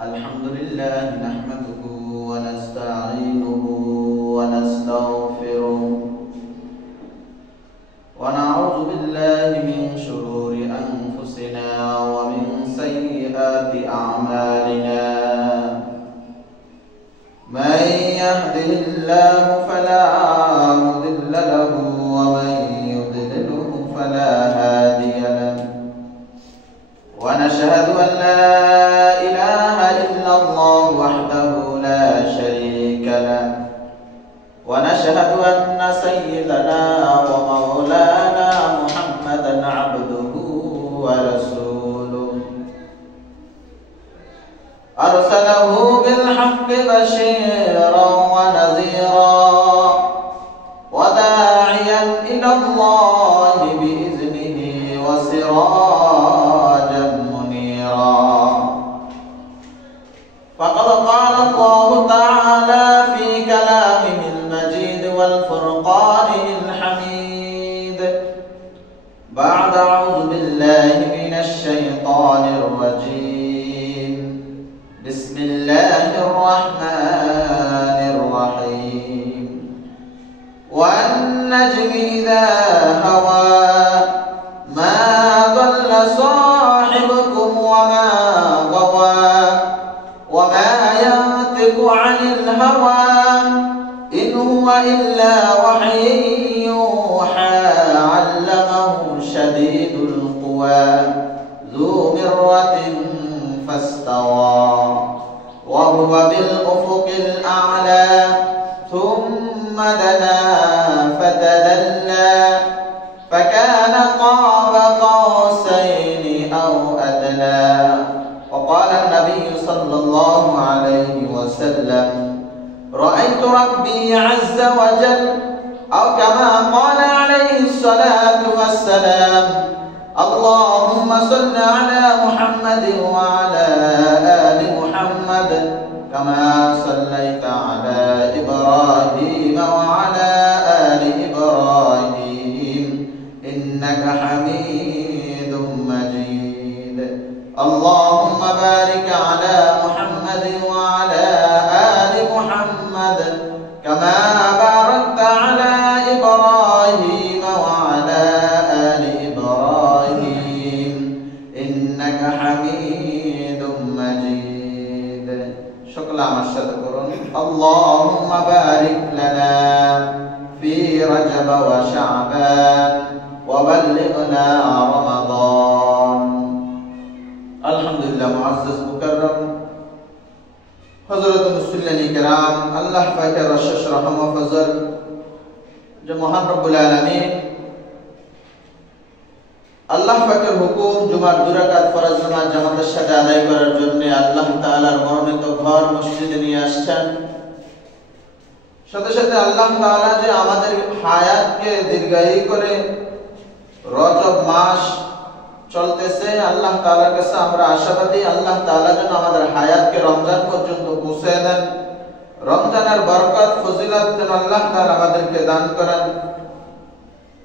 الحمد لله نحمده ونستعينه ونستغفره ونعوذ بالله من شرور أنفسنا ومن سيئات أعمالنا من يهده الله فلا مضل له ومن يضلله فلا هادي له ونشهد أن لا إله إلا الله وحده لا شريك له ونشهد أن سيدنا ومولانا محمدا عبده ورسوله أرسله بالحق بشيرا ونذيرا وداعيا إلى الله بإذنه وسراجا منيرا فقد قال الله تعالى في كلامه المجيد والفرقانه الحميد بعد أعوذ بالله من الشيطان الرجيم بسم الله الرحمن الرحيم والنجم إذا هوى ما ضل صاحبكم وما غوى وما ينطق عن الهوى إن هو إلا وحي يوحى علمه شديد القوى ذو مرة فاستوى وهو بالأفق الأعلى ثم دنا فتدلى فكان قاب قوسين أو أدنى وقال النبي صلى الله عليه وسلم رأيت ربي عز وجل أو كما قال عليه الصلاة والسلام اللهم صل على محمد وعلى آل محمد كما صليت على إبراهيم وعلى آل إبراهيم إنك حميد مجيد اللهم بارك على محمد وعلى آل محمد كما باركت على إبراهيم وعلى آل إبراهيم إنك حميد مجيد. شكرا مشهد قرون. اللهم بارك لنا في رجب وشعبان وبلغنا رمضان. আলহামদুলিল্লাহ মুআজ্জাজ মুকাররম হযরত মুসল্লিন কিরাম, আল্লাহ পাকের অশেষ রহম ও ফজল যে মহান রব্বুল আলামিন আল্লাহ পাকের হুকুম জুমার 2 রাকাত ফরজ নামাজ জামাতের সাথে আদায় করার জন্য আল্লাহ তাআলার মনোনীত ঘর মসজিদে নিয়ে আসছেন। সাথে সাথে আল্লাহ তাআলা যে আমাদের হায়াতকে দীর্ঘায়ু করে রজব মাস চলতেছে, আল্লাহ তাআলার কাছে আমরা আশাবাদী আল্লাহ তাআলা যেন আমাদের হায়াতকে রমজান পর্যন্ত পৌঁছে দেন। রমজানের বরকত ফজিলত যেন আল্লাহ তাআলা আমাদেরকে দান করেন।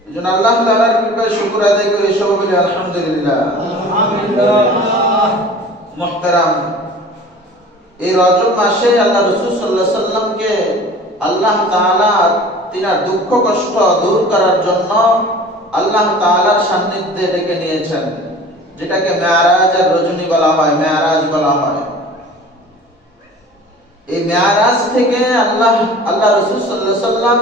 এজন্য আল্লাহ তাআলার কৃপায় শুকর আদায় করি, সবাই বলি আলহামদুলিল্লাহ। আলহামদুলিল্লাহ। মুহতারাম, এই রজব মাসে আল্লাহ রাসূল সাল্লাল্লাহু আলাইহি সাল্লামকে আল্লাহ তাআলা তিনার দুঃখ কষ্ট দূর করার জন্য আল্লাহ তাআলার সান্নিধ্যে ডেকে নিয়েছেন, যেটাকে মেরাজের রজনী বলা হয়, মেরাজ বলা হয়। এই মেরাজ থেকে আল্লাহ রাসূল সাল্লাল্লাহু আলাইহি সাল্লাম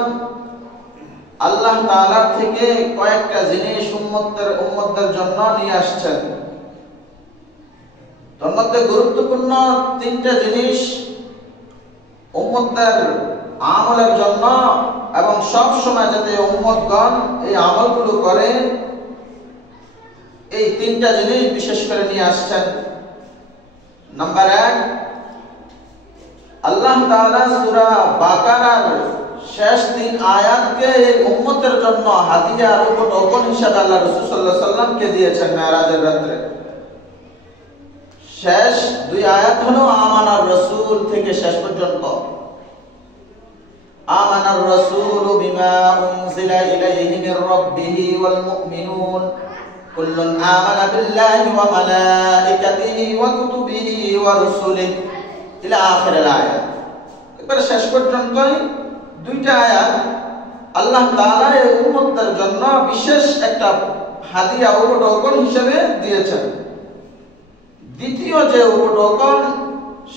আল্লাহ তাআলার থেকে কয়েকটা জিনিস উম্মতদের জন্য নিয়ে আসছেন। তার মধ্যে গুরুত্বপূর্ণ 3টা জিনিস উম্মতদের আমলের জন্য এবং সব সময় যাতে উম্মতগণ এই আমলগুলো করে, এই 3টা জিনিস বিশেষ করে নিয়ে আসছেন। নাম্বার 1, আল্লাহ তাআলা সূরা বাকারার শেষ 3 আয়াতকে এই উম্মতের জন্য হাদিয়া রূপে টোকন হিসেবে আল্লাহ রাসূল সাল্লাল্লাহু আলাইহি সাল্লামকে দিয়েছেন মেরাজের রাতে। শেষ 2 আয়াত হলো আমানার রাসূল থেকে শেষ পর্যন্ত। আমানার রাসূল বিমা উনজিলা ইলাইহি মির রাব্বিহি ওয়াল মুমিনুন কুল্লুন আমানা বিল্লাহি ওয়া মালাইকাতিহি ওয়া কুতুবিহি ওয়া রুসুলিহি ইলা আখিরিল আয়াত। এবারে শেষ পর্যন্তই 2টা আয়াত আল্লাহ তাআলা এই উম্মতদের জন্য বিশেষ একটা হাদিয়া উপঢৌকন হিসেবে দিয়েছেন। দ্বিতীয় যে উপঢৌকন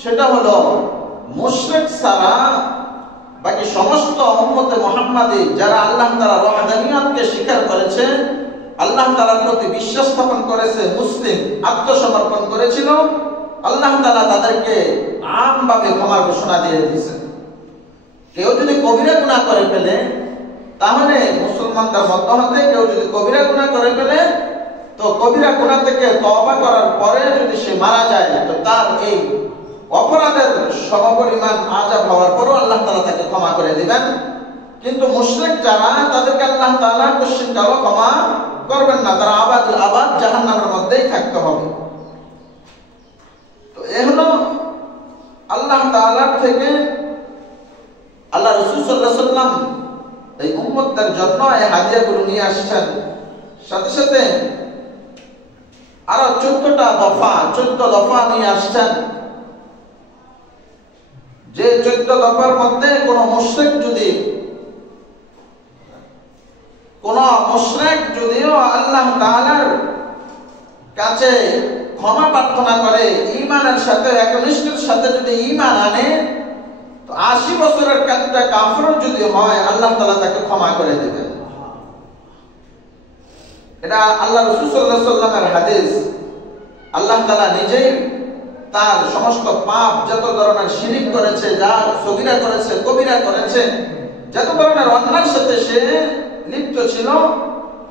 সেটা হলো মুশরিক ছাড়া বাকি সমস্ত উম্মতে মুহাম্মাদি যারা আল্লাহ তাআলার ওয়াহদানিয়তকে স্বীকার করেছে, আল্লাহ তাআলার প্রতি বিশ্বাস স্থাপন করেছে, মুসলিম আত্মসমর্পণ করেছিল, আল্লাহ তাআলা তাদেরকে আমভাবে ক্ষমার ঘোষণা দিয়ে দিয়েছেন। কেউ যদি কবিরা গুনাহ করে ফেলে, তাহলে মুসলমানদের মধ্য হতে কেউ যদি কবিরা গুনাহ করে ফেলে, তো কবিরা গুনাহ থেকে তওবা করার পরে যদি সে মারা যায়, তো তার এই অপরাধের সমপরিমাণ আযাব হওয়ার পরও আল্লাহ তাআলা তাকে ক্ষমা করে দিবেন। কিন্তু মুশরিক যারা, তাদেরকে আল্লাহ তাআলা কোশ্চিনকালও ক্ষমা করবেন না, তারা আবাদ জাহান্নামের মধ্যেই থাকতে হবে। তো এই হলো আল্লাহ তাআলার থেকে আল্লাহ রাসূল সাল্লাল্লাহু আলাইহি সাল্লাম এই উম্মতদের জন্য এই হাদিয়াগুলো নিয়ে আসছেন। সাথে সাথে আরো 14 দফা নিয়ে আসছেন, যে 14 দফার মধ্যে কোন মুশরিক যদিও আল্লাহ তাআলার কাছে ক্ষমা প্রার্থনা করে, ঈমানের সাথে একনিষ্ঠতার সাথে যদি ঈমান আনে, তো 80 বছরের কাজটা কাফির যদি হয়, আল্লাহ তাআলা তাকে ক্ষমা করে দেবেন। এটা আল্লাহ রাসূল সাল্লাল্লাহু আলাইহি সাল্লামের হাদিস। আল্লাহ তাআলা নিজেই তার সমস্ত পাপ, যত ধরনের শিরিক করেছে, যা সগীরা করেছে, কবিরা করেছে, যত ধরনের অন্যায়ের সাথে সে লিপ্ত ছিল,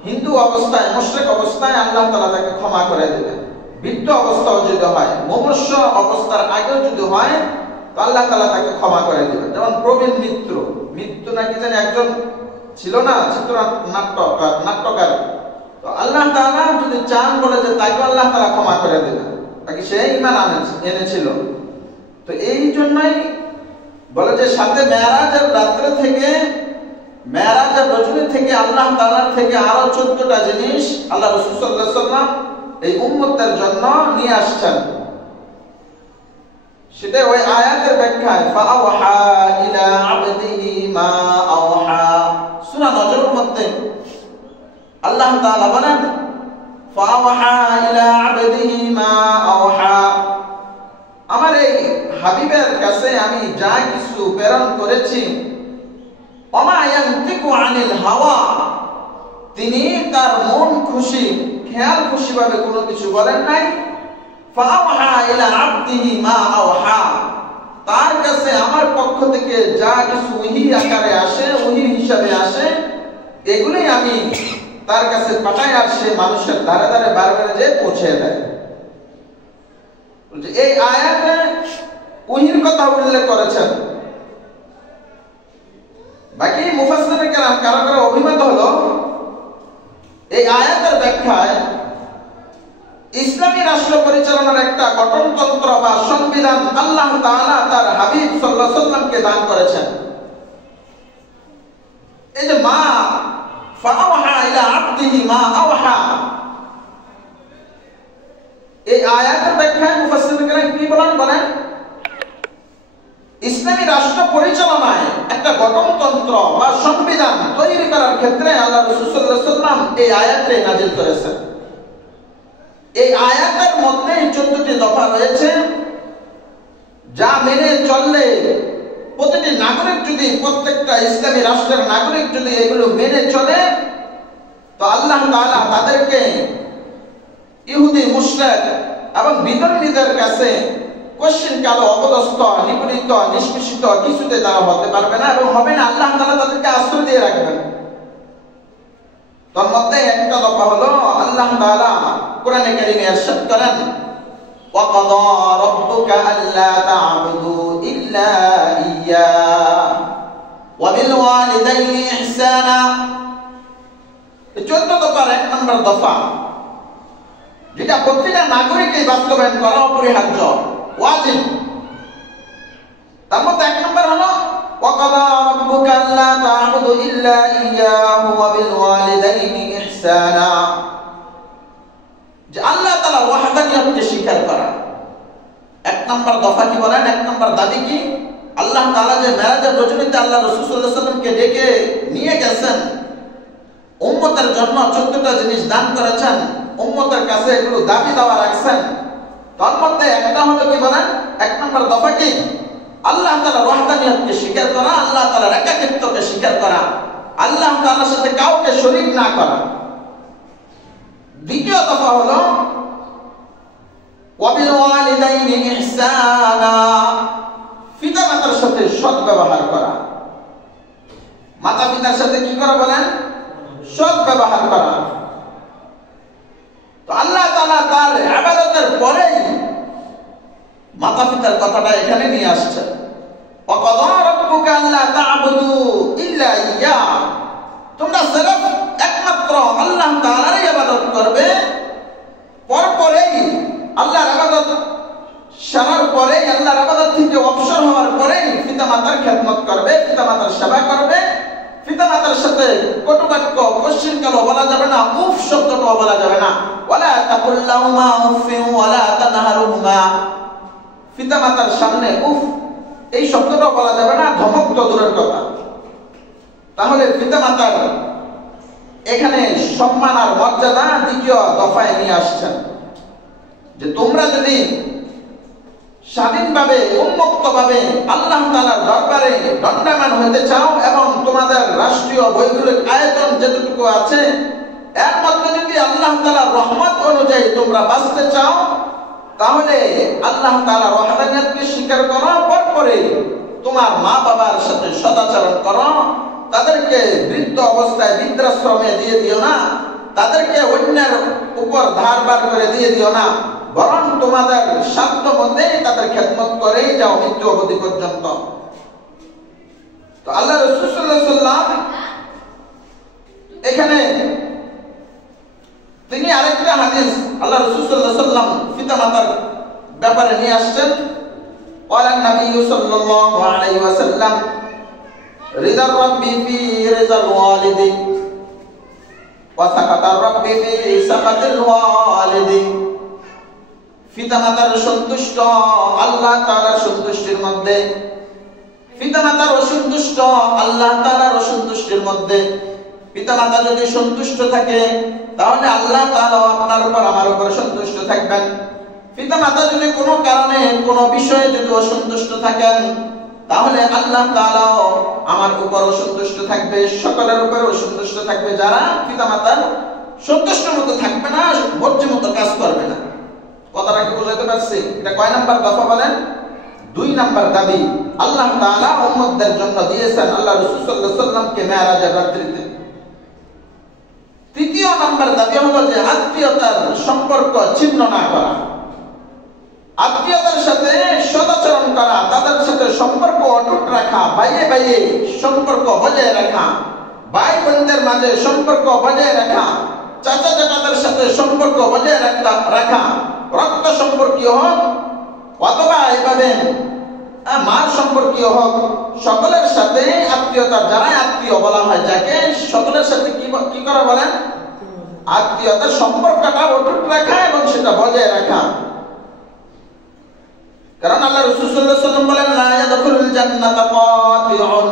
হিন্দু অবস্থায়, মুশরিক অবস্থায় আল্লাহ তাআলা তাকে ক্ষমা করে দেবেন। বৃদ্ধ অবস্থাও যদি হয়, মুমূর্ষ অবস্থার আগেও যদি হয়, তো আল্লাহ তাআলা তাকে ক্ষমা করে দেবেন। যেমন প্রবীণ মৃত্যু নাকি জানি একজন ছিল না, চিত্র নাট্যকার, তো আল্লাহ তাআলা যদি চান বলে যে তাকে আল্লাহ তাআলা ক্ষমা করে দেবেন, তাকে সে ঈমান এনেছিল। তো এই জন্যই বলে যে সাথে মেরাজের রাত্রে থেকে, মেরাজের রজনী থেকে আল্লাহ তাআলার থেকে আরো 14টা জিনিস আল্লাহ রাসূল সাল্লাল্লাহু আলাইহি সাল্লাম এই উম্মতের জন্য নিয়ে আসছেন। সেটা ওই আয়াতের ব্যাখ্যায় ফাআওহা ইলা আবদিহি মা আওহা, সূরা নজরের মধ্যে আল্লাহ তাআলা বলেন ফাআওহা ইলা আবদিহি মা আওহা, আমার এই হাবিবের কাছে আমি যা কিছু প্রেরণ করেছি, ওমা ইয়ানতিকু আনিল হাওয়া, তিনি তার মন খুশি খেয়াল খুশি ভাবে কোনো কিছু বলেন নাই। ফাআওহা ইলা আবদিহি মা আওহা, তার কাছে আমার পক্ষ থেকে যা কিছু ওহী আকারে আসে, ওহী হিসাবে আসে, এগুলোই আমি তার কাছে পাঠাই, আর সে মানুষের ধারে ধারে বারবার যে পৌঁছে দেয়। এই আয়াতে ওহীর কথা উল্লেখ করেছেন। বাকি মুফাসসিরিন কেরাম কারো কারো অভিমত হলো এই আয়াতের ব্যাখ্যায় ইসলামী রাষ্ট্র পরিচালনার একটা গঠনতন্ত্র বা সংবিধান আল্লাহ তাআলা তার হাবিব সাল্লাল্লাহু আলাইহি ওয়াসাল্লামকে দান করেছেন। এই যে মা ফাআওহা ইলা আবদিহি মা আওহা, এই আয়াতের ব্যাখ্যায় মুফাসসিরিন কেরাম কি বলেন ইসলামী রাষ্ট্র পরিচালনায় একটা গঠনতন্ত্র বা সংবিধান তৈরি করার ক্ষেত্রে আল্লাহ রাসূল সাল্লাল্লাহু আলাইহি ওয়াসাল্লাম এই আয়াতটি নাযিল করেছেন। এই আয়াতের মধ্যে 14টি দফা রয়েছে, যা মেনে চললে প্রতিটি নাগরিক যদি, প্রত্যেকটা ইসলামী রাষ্ট্রের নাগরিক যদি এগুলো মেনে চলে, তো আল্লাহ তাআলা তাদেরকে ইহুদি, মুশরিক এবং বিধর্মীদের কাছে কোশ্চেন কালো অপদস্থ, নিপীড়িত, নিষ্পেষিত কিছুতে তারা হতে পারবে না এবং হবে না। আল্লাহ তাআলা তাদেরকে আশ্রয় দিয়ে রাখবেন। তার মধ্যে একটা দফা হলো আল্লাহ তাআলা কোরআনে কারীমে ইরশাদ করেন ওয়া কাদা রাব্বুকা আল্লা তা'বুদু ইল্লা ইয়্যাহু ওয়া বিল ওয়ালিদাইনি ইহসানা। 14 দফার 1 নম্বর দফা, যেটা প্রত্যেকটা নাগরিকই বাস্তবায়ন করা অপরিহার্য, ওয়াজিব। তার মধ্যে 1 নম্বর হলো ওয়া কাদা রাব্বুকা আল্লা তা'বুদু ইল্লা ইয়্যাহু ওয়া বিল ওয়ালিদাইনি ইহসানা, যে আল্লাহ তাআলা ওয়াহদানিয়তকে স্বীকার করা। 1 নম্বর দফা কি বলেন, 1 নম্বর দাবি কি? আল্লাহ তাআলা যে মেরাজের রজনীতে আল্লাহ রাসূল সাল্লাল্লাহু আলাইহি ওয়াসাল্লামকে ডেকে নিয়ে গেছেন, উম্মতের জন্য 14টা জিনিস দান করেছেন, উম্মতের কাছে এগুলো দাবি দেওয়া রাখছেন। তার মধ্যে একটা হলো কি বলেন, 1 নম্বর দফা কি? আল্লাহ তাআলার ওয়াহদানিয়তকে স্বীকার করা, আল্লাহ তাআলার একাকিত্বকে স্বীকার করা, আল্লাহ তাআলার সাথে কাউকে শরীক না করা। দ্বিতীয় দফা হলো ওয়া বিল ওয়ালিদাইনি ইহসানা, পিতামাতার সাথে সৎ ব্যবহার করা। মাতা পিতার সাথে কি করা বলেন? সৎ ব্যবহার করা। তো আল্লাহ তাআলা তার ইবাদতের পরেই মাতা পিতার কথাটা এখানে নিয়ে আসছেন। ওয়া কাদা রাব্বুকা আল্লা তা'বুদু ইল্লা ইয়্যাহু, তোমরা সির্ফ একমাত্র আল্লাহ তাআলার ইবাদত করবে। পরেই আল্লাহর ইবাদত সারার পরে, আল্লাহর ইবাদত থেকে অবসর হওয়ার পরে পিতামাতার খেদমত করবে, পিতামাতার সেবা করবে। পিতামাতার সাথে কটু বাক্য, কোশ্চেন কালো বলা যাবে না, উফ শব্দটাও বলা যাবে না। ওয়ালা তাকুল লাহুমা উফিন ওয়ালা তানহারুহুমা, পিতামাতার সামনে উফ এই শব্দটাও বলা যাবে না, ধমক তো দূরের কথা। তাহলে পিতামাতার এখানে সম্মান আর মর্যাদা দ্বিতীয় দফায় নিয়ে আসছেন, যে তোমরা যদি স্বাধীনভাবে, উন্মুক্তভাবে আল্লাহ তাআলার দরবারে দণ্ডায়মান হতে চাও এবং তোমাদের রাষ্ট্রীয় ভৌগোলিক আয়তন যেটুকু আছে এর মধ্যে যদি আল্লাহ তাআলার রহমত অনুযায়ী তোমরা বাঁচতে চাও, তাহলে আল্লাহ তাআলার ওয়াহদানিয়তকে স্বীকার করো। পরে তোমার মা বাবার সাথে সদাচরণ করো, তাদেরকে বৃদ্ধ অবস্থায় বৃদ্ধাশ্রমে দিয়ে দিও না, তাদেরকে অন্যের উপর ধারবার করে দিয়ে দিও না, বরং তোমাদের সাধ্য মধ্যে তাদের খেদমত করেই যাও মৃত্যু অবধি পর্যন্ত। তো আল্লাহ রাসূল সাল্লাল্লাহু আলাইহি ওয়াসাল্লাম এখানে তিনি আরেকটা হাদিস আল্লাহ রাসূল সাল্লাল্লাহু আলাইহি ওয়াসাল্লাম পিতামাতার ব্যাপারে নিয়ে আসছেন। ওয়ালান নবী সাল্লাল্লাহু আলাইহি ওয়াসাল্লাম রিদার রাব্বি ফি রিদাল ওয়ালিদি ওয়া সাকাতার রাব্বি ফি সাকাতিল ওয়ালিদি পিতামাতার সন্তুষ্ট আল্লাহ তাআলার সন্তুষ্টির মধ্যে, পিতামাতার অসন্তুষ্ট আল্লাহ তাআলার অসন্তুষ্টির মধ্যে। পিতামাতা যদি সন্তুষ্ট থাকে তাহলে আল্লাহ তাআলা আপনার উপর আমার উপর সন্তুষ্ট থাকবেন। পিতামাতা যদি কোনো কারণে কোনো বিষয়ে যদি অসন্তুষ্ট থাকেন তাহলে আল্লাহ তাআলা আমার উপর অসন্তুষ্ট থাকবে, সকলের উপর অসন্তুষ্ট থাকবে যারা পিতামাতার সন্তুষ্ট মতো থাকবে না, মর্জি মতো কাজ করবে না। কথাটা কি বুঝাতে পারছি? এটা কয় নাম্বার দফা বলেন? 2 নাম্বার দাবি আল্লাহ তাআলা উম্মতদের জন্য দিয়েছেন আল্লাহ রাসূল সাল্লাল্লাহু আলাইহি ওয়াসাল্লামকে মেরাজের রাত্রিতে। 3 নাম্বার দাবি হলো যে আত্মীয়তার সম্পর্ক ছিন্ন না করা, আত্মীয়তার সাথে সদাচরণ করা, তাদের সাথে সম্পর্ক অটুট রাখা, বাইয়ে বাইয়ে সম্পর্ক বজায় রাখা, ভাই বোনদের মাঝে সম্পর্ক বজায় রাখা, চাচা চাচাদের সাথে সম্পর্ক বজায় রাখা, রক্ত সম্পর্কীয় হোক অথবা এভাবে মার সম্পর্কীয় হোক, সকলের সাথে আত্মীয়তা, যারা আত্মীয় বলা হয় যাকে, সকলের সাথে কি করা বলেন? আত্মীয়তার সম্পর্কটা অটুট রাখা এবং সেটা বজায় রাখা। কারণ আল্লাহ রাসূল সাল্লাল্লাহু আলাইহি ওয়াসাল্লাম বলেন লা ইয়াদখুলুল জান্নাতা কাতিউন,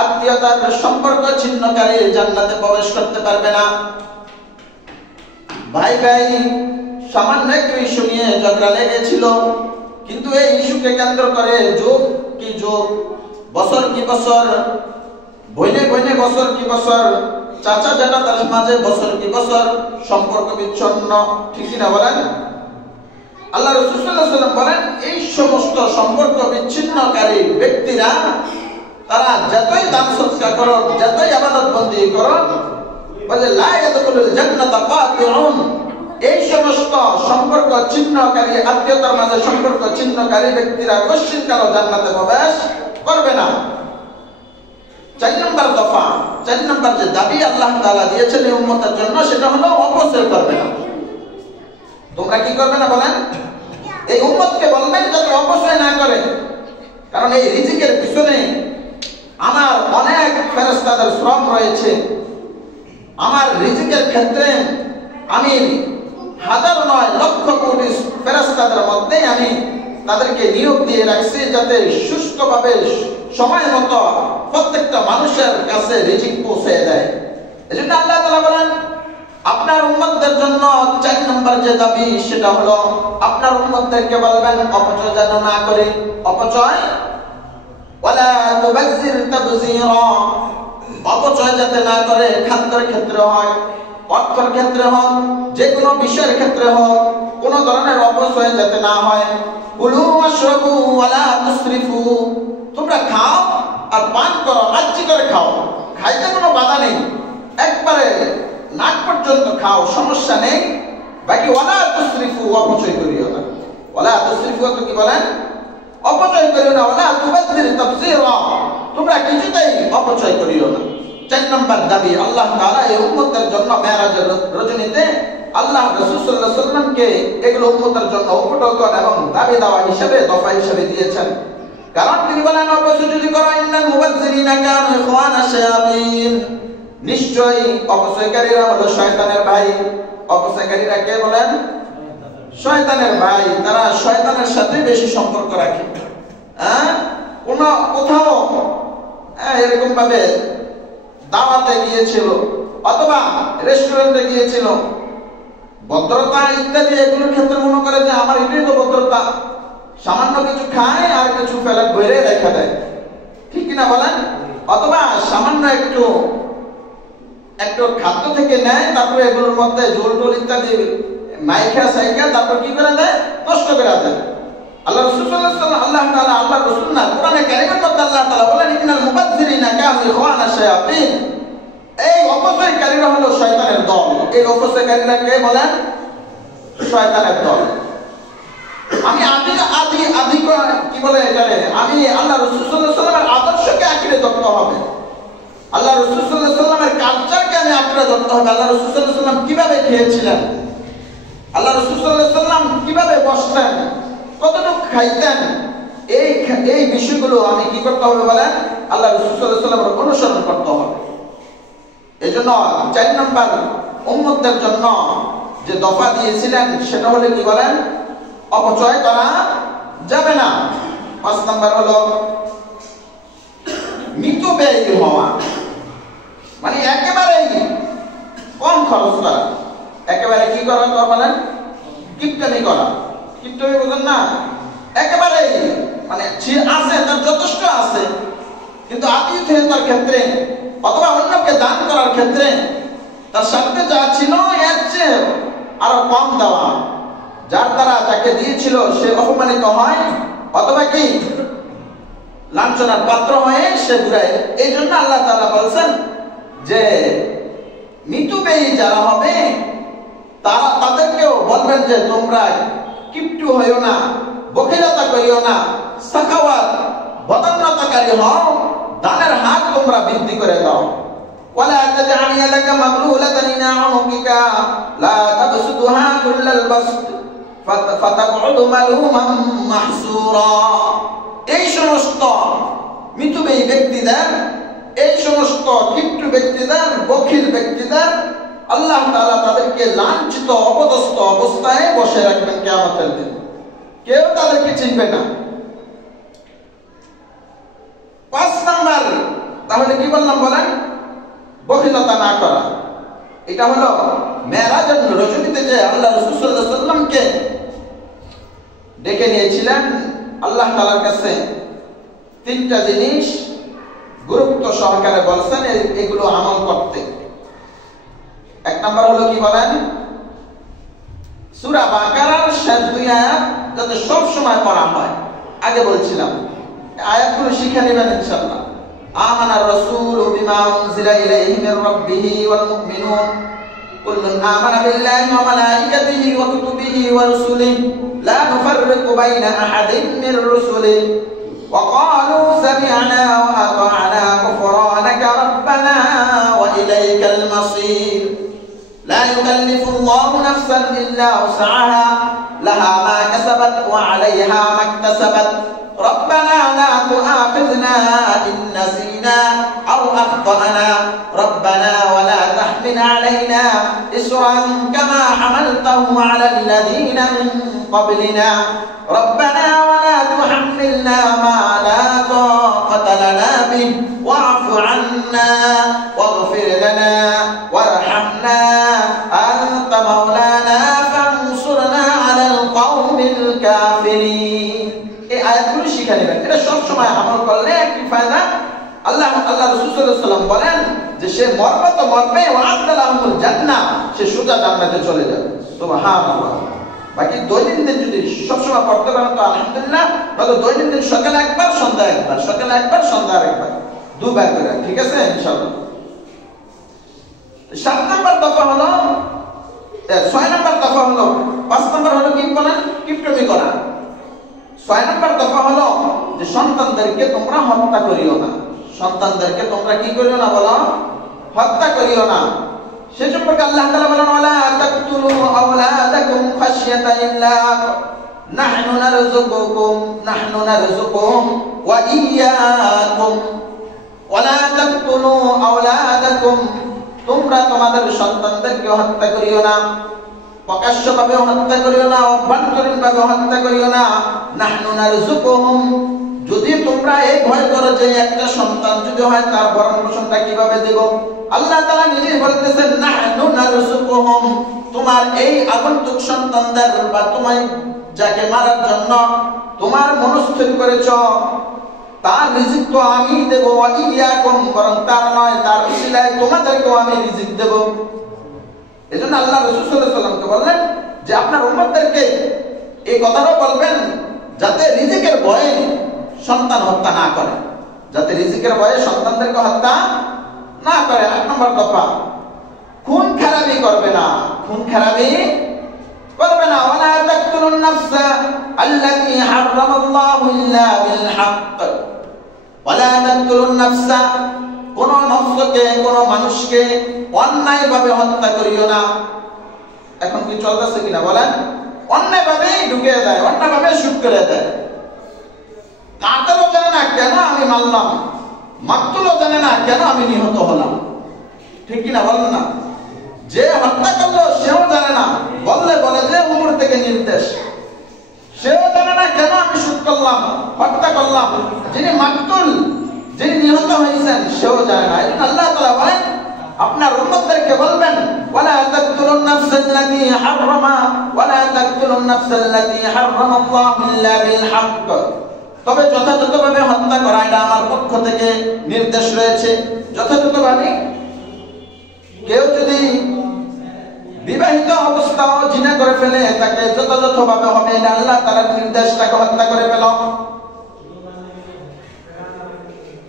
আত্মীয়তার সম্পর্ক ছিন্নকারী জান্নাতে প্রবেশ করতে পারবে না। ভাই ভাই সামান্য একটু ইস্যু নিয়ে ঝগড়া লেগেছিল, কিন্তু এই ইস্যুকে কেন্দ্র করে যুগ কি যুগ, বছর কি বছর, বইনে বইনে বছর কি বছর, চাচা জ্যাঠাদের মাঝে বছর কি বছর সম্পর্ক বিচ্ছিন্ন, ঠিক কি না বলেন? আল্লাহ রাসূল সাল্লাল্লাহু আলাইহি ওয়াসাল্লাম বলেন এই সমস্ত সম্পর্ক বিচ্ছিন্নকারী ব্যক্তিরা তারা যতই দান সদকা করো, যতই ইবাদত বন্দি করো, বলে লা ইয়াদখুলুল জান্নাতা কাতিউন, এই সমস্ত সম্পর্ক ছিন্নকারী, আত্মীয়তার মাঝে সম্পর্ক ছিন্নকারী ব্যক্তিরা কোশ্চিনকালও জান্নাতে প্রবেশ করবে না। 4 নম্বর দফা, 4 নম্বর যে দাবি আল্লাহ তাআলা দিয়েছেন এই উম্মতের জন্য, সেটা হলো অপচয় করবে না। তোমরা কি করবে না বলেন? এই উম্মতকে বলবেন যাতে অপচয় না করে, কারণ এই রিজিকের পিছনে আমার অনেক ফেরেশতাদের শ্রম রয়েছে। আমার রিজিকের ক্ষেত্রে আমি হাজার নয় লক্ষ কোটি ফেরেশতাদের মধ্যে আমি তাদেরকে নিয়োগ দিয়ে রাখছি যাতে সুষ্ঠুভাবে সময় মতো প্রত্যেকটা মানুষের কাছে রিজিক পৌঁছে দেয়। এজন্য আল্লাহ তাআলা বলেন আপনার উম্মতদের জন্য 4 নম্বর যে দাবি সেটা হলো আপনার উম্মতদেরকে বলবেন অপচয় যেন না করে। অপচয় ওয়ালা তুবাযজির তাবযীরা, অপচয় যাতে না করে, খাদ্যের ক্ষেত্রে হয়, অর্থের ক্ষেত্রে হোক, যে কোনো বিষয়ের ক্ষেত্রে হোক, কোনো ধরনের অপচয় যাতে না হয়। কুলু ওয়াশরাবু ওয়ালা তুসরিফু, তোমরা খাও আর পান করো, আচ্ছি করে খাও, খাইতে কোনো বাধা নেই, একবারে নাক পর্যন্ত খাও, সমস্যা নেই। বাকি ওয়ালা তুসরিফু, অপচয় করিও না। ওয়ালা তুসরিফু তো কি বলেন? অপচয় করিও না। ওয়ালা তুবাযজির তাবযীরা, তোমরা কিছুতেই অপচয় করিও না। 4 নম্বর দাবি আল্লাহ তাআলা এই উম্মতের জন্য মেরাজের রজনীতে আল্লাহ রাসূল সাল্লাল্লাহু আলাইহি ওয়াসাল্লামকে এগুলো উম্মতের জন্য উপটোকন এবং দাবি দাওয়া হিসেবে, দফা হিসেবে দিয়েছেন। কারণ তিনি বলেন অপচয় যদি করো ইন্নাল মুবাযজিরিনা কানু ইখওয়ানা শায়াতিন, নিশ্চয়ই অপচয়কারীরা হলো শয়তানের ভাই। অপচয়কারীরা কে বলেন? শয়তানের ভাই। তারা শয়তানের সাথে বেশি সম্পর্ক রাখে। কোথাও এরকম ভাবে দাওয়াতে গিয়েছিল অথবা রেস্টুরেন্টে গিয়েছিল, ভদ্রতা ইত্যাদি এগুলোর ক্ষেত্রে মনে করে যে আমার এটাই তো ভদ্রতা, সামান্য কিছু খায় আর কিছু ফেলে ভরে রেখে দেয়, ঠিক কিনা বলেন? অথবা সামান্য একটু খাদ্য থেকে নেয়, তারপরে এগুলোর মধ্যে ঝোল টোল ইত্যাদি মাইখা সাইখা তারপর কি করে দেয়? নষ্ট করে দেয়। আল্লাহ রাসূল সাল্লাল্লাহু আলাইহি ওয়াসাল্লাম, আল্লাহ তাআলা, আল্লাহ রাসূল না, কোরআনে কারীমের মধ্যে আল্লাহ তাআলা বলেন ইন্নাল মুবাযজিরিনা কানু ইখওয়ানা শায়াতিন, এই অপচয়কারীরা হলো শয়তানের দল। এই অপচয়কারীরা কে বলেন? শয়তানের দল। আমি আদি কি বলে এটারে, আমি আল্লাহ রাসূল সাল্লাল্লাহু আলাইহি ওয়াসাল্লামের আদর্শকে আঁকড়ে ধরতে হবে, আল্লাহ রাসূল সাল্লাল্লাহু আলাইহি ওয়াসাল্লামের কালচারকে আমি আঁকড়ে ধরতে হবে। আল্লাহ রাসূল সাল্লাল্লাহু আলাইহি ওয়াসাল্লাম কিভাবে খেয়েছিলেন, আল্লাহ রাসূল সাল্লাল্লাহু আলাইহি ওয়াসাল্লাম কিভাবে বসতেন, কতটুকু খাইতেন, এই বিষয়গুলো আমি কি করতে হবে বলেন? আল্লাহ রাসূল সাল্লাল্লাহু আলাইহি ওয়াসাল্লামের অনুসরণ করতে হবে। এজন্য 4 নম্বর উম্মতদের জন্য যে যে দফা দিয়েছিলেন সেটা হলো কি বলেন, অপচয় করা যাবে না। 5 নম্বর হলো মিতব্যয়ী হওয়া, মানে একেবারেই কম খরচ করা। একেবারে কি করা বলেন, কিপটামি করা। কিপটামি বুঝেন না, একেবারেই মানে আছে তার যথেষ্ট আছে, কিন্তু আতিথেয়তার ক্ষেত্রে অথবা অন্যকে দান করার ক্ষেত্রে তার সাথে যা ছিল এর চেয়ে আরো কম দেওয়া, যার দ্বারা যাকে দিয়েছিল সে অপমানিত হয় অথবা কি লাঞ্ছনার পাত্র হয়ে সে ঘুরায়। এই জন্য আল্লাহ তাআলা বলছেন যে মিতব্যয়ী যারা হবে তাদেরকেও বলবেন যে তোমরা কিপটু হইও না, বখিলতা করিও না, সাখাওয়াত বদান্যতাকারী হও, দানের হাত তোমরা বৃদ্ধি করে দাও। ওয়ালা তাজআল ইয়াদাকা মাগলুলাতান ইলা উনুকিকা লা তাবসুতহা কুল্লাল বাসত ফাতাকউদু মালুমান মাহসুরা। এই সমস্ত মিতব্যয়ী ব্যক্তিদের, এই সমস্ত কিপটু ব্যক্তিদের, বখিল ব্যক্তিদের আল্লাহ তাআলা তাদেরকে লাঞ্ছিত অপদস্থ অবস্থায় বসে রাখবেন কিয়ামতের দিন, কেউ তাদেরকে চিনবে না। 5 নাম্বার তাহলে কি বললাম বলেন, বখিলতা না করা। এটা হলো মেরাজের রজনীতে যে আল্লাহ রাসূল সাল্লাল্লাহু আলাইহি ওয়াসাল্লামকে ডেকে নিয়েছিলেন আল্লাহ তাআলার কাছে, 3টা জিনিস গুরুত্ব সহকারে বলছেন এগুলো আমল করতে। 1 নাম্বার হলো কি বলেন, সূরা বাকারার শেষ 2 আয়াত যাতে সব সময় পড়া হয়। আগে বলছিলাম আয়াতগুলো শিখে নেবেন ইনশাআল্লাহ। আমানার রাসূলু বিমা উনজিলা ইলাইহি মির রাব্বিহি ওয়াল মুমিনুন কুল্লুন আমানা বিল্লাহি ওয়া মালাইকাতিহি ওয়া কুতুবিহি ওয়া রুসুলিহি লা নুফাররিকু বাইনা আহাদিন মির রুসুলিহি ওয়া ক্বালু সামি'না ওয়া আতা'না গুফরানাকা রাব্বানা ওয়া ইলাইকাল মাসীর। لا يكلف الله نفسا إلا وسعها لها ما كسبت وعليها ما اكتسبت ربنا لا تؤاخذنا إن نسينا أو أخطأنا ربنا ولا تحمل علينا إصرا كما حملته على الذين من قبلنا ربنا ولا تحملنا ما لا طاقة لنا به واعف عنا واغفر لنا وارحمنا أنت مولانا فانصرنا على القوم الكافرين। এই আয়াতগুলো শিখে নেবেন, এটা সব সময় আমল করলে একটি ফায়দা। আল্লাহ রাসূল সাল্লাল্লাহু আলাইহি ওয়াসাল্লাম বলেন যে সে মরবে তো মরবে, ওয়া'আদালাহুল জান্নাহ, সে সোজা জান্নাতে চলে যাবে। সুবহানাল্লাহ। বাকি দৈনন্দিন যদি সব সময় পড়তে পারেন তো আলহামদুলিল্লাহ, নয়তো দৈনন্দিন সকালে একবার সন্ধ্যা একবার, সকালে একবার সন্ধ্যা একবার, 2 বার করে, ঠিক আছে ইনশাআল্লাহ। 7 নাম্বার দফা হলো 6 নাম্বার দফা হলো 5 নাম্বার হলো কি বলেন, কিপটামি করা। 6 নাম্বার দফা হলো যে সন্তানদেরকে তোমরা হত্যা করিও না। সন্তানদেরকে তোমরা কি করিও না বলো, হত্যা করিও না। সে সম্পর্কে আল্লাহ তাআলা বলেন ওয়ালা তাকতুলু আওলাদাকুম খাশিয়াতা ইমলাক নাহনু নারযুকুহুম ওয়া ইয়্যাকুম ওয়ালা তাকতুলু আওলাদাকুম, তোমরা তোমাদের সন্তানদেরকে হত্যা করিও না, প্রকাশ্যভাবে হত্যা করিও না, অভ্যন্তরীণভাবে হত্যা করিও না। নাহনু নারযুকুহুম, যদি তোমরা এই ভয় করো যে একটা সন্তান যদি হয় তার ভরণ পোষণটা কিভাবে দেব, আল্লাহ তাআলা নিজেই বলতেছেন নাহনু নারযুকুহুম, তোমার এই আগন্তুক সন্তানদের বা তোমায় যাকে মারার জন্য তোমার মনস্থির করেছো তার রিজিক তো আমি দেব, ওয়া ইয়্যাকুম, বরং তার নয় তার উসিলায় তোমাদেরকেও আমি রিজিক দেব। এজন্য আল্লাহ রাসূল সাল্লাল্লাহু আলাইহি ওয়াসাল্লামকে বললেন যে আপনার উম্মতদেরকে এই কথাটাও বলবেন যাতে রিজিকের ভয়ে সন্তান হত্যা না করে, যাতে রিজিকের ভয়ে সন্তানদেরকে হত্যা না করে। 8 নম্বর দফা, খুন খারাপি করবে না, খুন খারাপি করবে না। ওয়ালা তাকতুলুন নাফসা আল্লাতী হারামাল্লাহু ইল্লা বিল হক, ওয়ালা তাকতুলুন নাফসা, কোন নফসকে কোন মানুষকে অন্যায়ভাবে হত্যা করিও না। এখন কি চলতেছে কিনা বলেন, অন্যায়ভাবে ঢুকে দেয়, অন্যায়ভাবে শুট করে দেয়। কাতারও জানে না কেন আমি মারলাম, মাকতুলও জানে না কেন আমি নিহত হলাম, ঠিক কিনা বলেন না। যে হত্যা করলো সেও জানে না, হত্যা করলাম, যিনি মাকতুল, যিনি নিহত হয়েছেন সেও জানে না। এজন্য আল্লাহ তাআলা বলেন আপনার উম্মতদেরকে বলবেন ওয়ালা তাকতুলুন নাফসাল্লাতী হারামা ওয়ালা তাকতুলুন নাফসাল্লাতী হারামাল্লাহু ইল্লা বিল হক, তবে যথাযথভাবে হত্যা করা এটা আমার পক্ষ থেকে নির্দেশ রয়েছে। যথাযথভাবে কেউ যদি বিবাহিত অবস্থাও জিনা করে ফেলে তাকে যথাযথভাবে হবে, এটা আল্লাহ তাআলার নির্দেশ, তাকে হত্যা করে ফেল।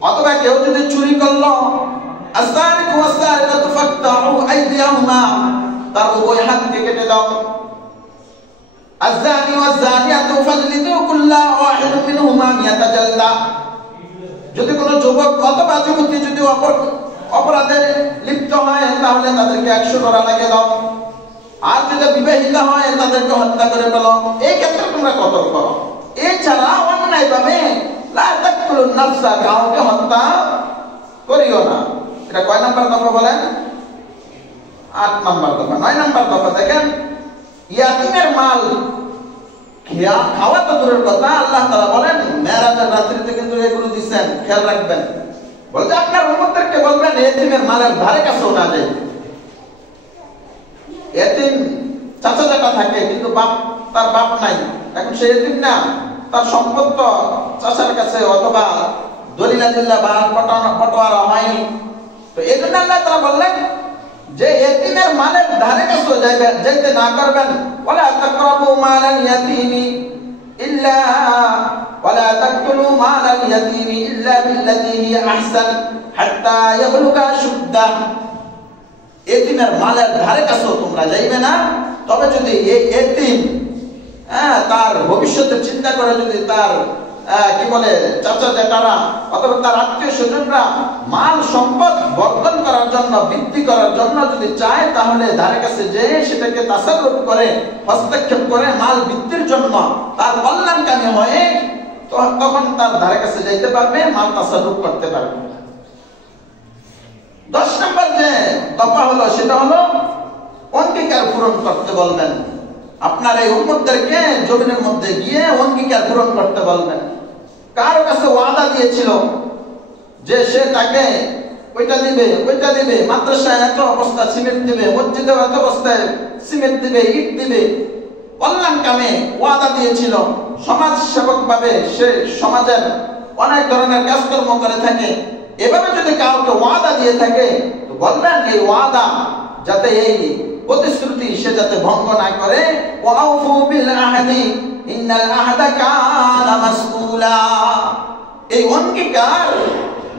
অথবা কেউ যদি চুরি করলো, আস-সারিকু ওয়াস-সারিকাতু ফাকতাউ আইদিয়াহুমা, তার উভয় হাতকে কেটে দাও। আয-যানি ওয়াজ-যানিয়াতু ফাজলিদু কুল্লা ওয়াহিদিন মিনহুমা মিয়াতা জালদা, যদি কোনো যুবক অথবা যুবতী যদি অপরাধে লিপ্ত হয় তাহলে তাদেরকে 100 করা লাগে দাও। আর যদি বিবাহিত হয় তাদেরকে হত্যা করে ফেলো। এই ক্ষেত্রে তোমরা কতল করো। এছাড়া অন্যায়ভাবে লা তাকতুলুন নাফসা, কাউকে হত্যা করিও না। এটা কয় নাম্বার দফা বলেন? 8 নাম্বার দফা। 9 নাম্বার দফা দেখেন, ইয়াতীমের মাল খাওয়া তো দূরের কথা, আল্লাহ তাআলা বলেন মেরাজের রাত্রিতে কিন্তু এগুলো দিচ্ছেন, খেয়াল রাখবেন। বলতে আপনার উম্মতদেরকে বলবেন ইয়াতীমের মালের ধারে কাছেও না যায়। ইয়াতীম চাচা চাচা থাকে কিন্তু তার বাপ নাই, এখন সে ইয়াতীম না, তার সম্পদ তো চাচার কাছে অথবা দলিলাতুল্লাহ বা পটোয়ারা হয়নি। তো এই জন্য আল্লাহ তাআলা বললেন যে ইয়াতীমের মালের ধারে কাছেও যাইতে না করবেন। ওয়ালা তাকরাবু মালাল ইয়াতীমি ইল্লা ওয়ালা তাকতুলু মালাল ইয়াতীমি ইল্লা বিল্লাতী হিয়া আহসান হাত্তা ইয়াবলুগা শুদ্দাহ, ইয়াতীমের মালের ধারে কাছেও তোমরা যাইবে না, তবে যদি এই ইয়াতীম তার ভবিষ্যতের চিন্তা করে যদি তার কি বলে চাচা জেঠারা অথবা তার আত্মীয় স্বজনরা মাল সম্পদ বর্ধন করার জন্য, বৃদ্ধি করার জন্য যদি চায়, তাহলে ধারে কাছে যে সেটাকে তাসাররুফ করে, হস্তক্ষেপ করে মাল বৃদ্ধির জন্য তার কল্যাণকামী হয়ে তখন তার ধারে কাছে যাইতে পারবে, মাল তাসাররুফ করতে পারবে। 10 নম্বর যে দফা হলো সেটা হলো অঙ্গীকার পূরণ করতে বলবেন। আপনার এই উম্মতদেরকে জমিনের মধ্যে গিয়ে অঙ্গীকার পূরণ করতে বলবেন। কারো কাছে ওয়াদা দিয়েছিল যে সে তাকে ওইটা দিবে, মাদ্রাসায় এত বস্তা সিমেন্ট দিবে, মসজিদে এত বস্তায় সিমেন্ট দিবে, ইট দিবে, কল্যাণ কামে ওয়াদা দিয়েছিল। সমাজ সেবক ভাবে সে সমাজের অনেক ধরনের কাজকর্ম করে থাকে। এভাবে যদি কাউকে ওয়াদা দিয়ে থাকে তো বলবেন এই ওয়াদা যাতে, এই প্রতিশ্রুতি সে যাতে ভঙ্গ না করে। ওয়াউফু বিল আহদি ইন্নাল আহদা কানা মাসউলা, এই অঙ্গীকার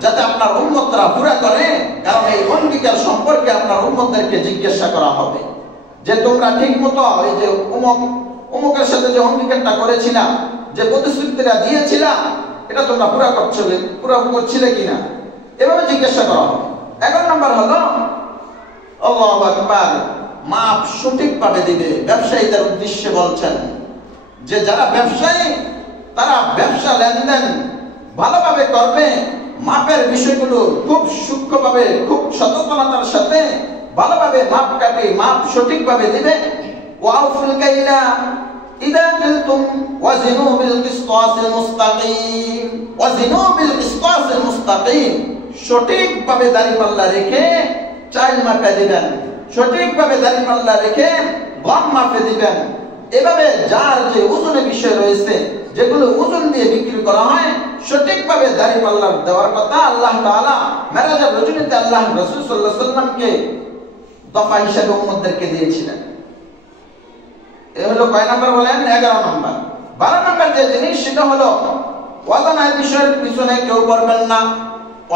যাতে আপনার উম্মতরা পুরা করে, কারণ এই অঙ্গীকার সম্পর্কে আপনার উম্মতদেরকে জিজ্ঞাসা করা হবে যে তোমরা ঠিকমতো এই যে অমুকের সাথে যে অঙ্গীকারটা করেছিলা, যে প্রতিশ্রুতিটা দিয়েছিলা, এটা তোমরা পুরা করছিলে কিনা, এভাবে জিজ্ঞাসা করা হবে। 11 নম্বর হলো আল্লাহু আকবার, মাপ সঠিকভাবে দিবে। ব্যবসায়ীদের উদ্দেশ্যে বলছেন যে যারা ব্যবসায়ী তারা ব্যবসা লেনদেন ভালোভাবে করবে, মাপের বিষয়গুলো খুব সূক্ষ্মভাবে, খুব সচেতনতার সাথে ভালোভাবে মাপ কাটে, মাপ সঠিকভাবে দিবে। ওয়াউফুল কাইলা ইদা কিলতুম ওয়াজিনু বিল কিসতাসিল মুস্তাকিম, ওয়াজিনু বিল কিসতাসিল মুস্তাকিম, সঠিকভাবে দাড়িপাল্লা রেখে চাল মাপে দিবেন, সঠিকভাবে দাড়িপাল্লা রেখে গম মাপে দিবেন। এভাবে যার যে ওজনের বিষয় রয়েছে, যেগুলো ওজন দিয়ে বিক্রি করা হয়, সঠিকভাবে দাড়িপাল্লা দেওয়ার কথা আল্লাহ তাআলা মেরাজের রজনীতে আল্লাহ রাসূল সাল্লাল্লাহু আলাইহি ওয়াসাল্লামকে দফা হিসেবে উম্মতদেরকে দিয়েছিলেন। এ হলো কয় নাম্বার বলেন? 11 নাম্বার। 12 নাম্বার যে জিনিস সেটা হলো অজানা বিষয়ের পিছনে কেউ পড়বেন না।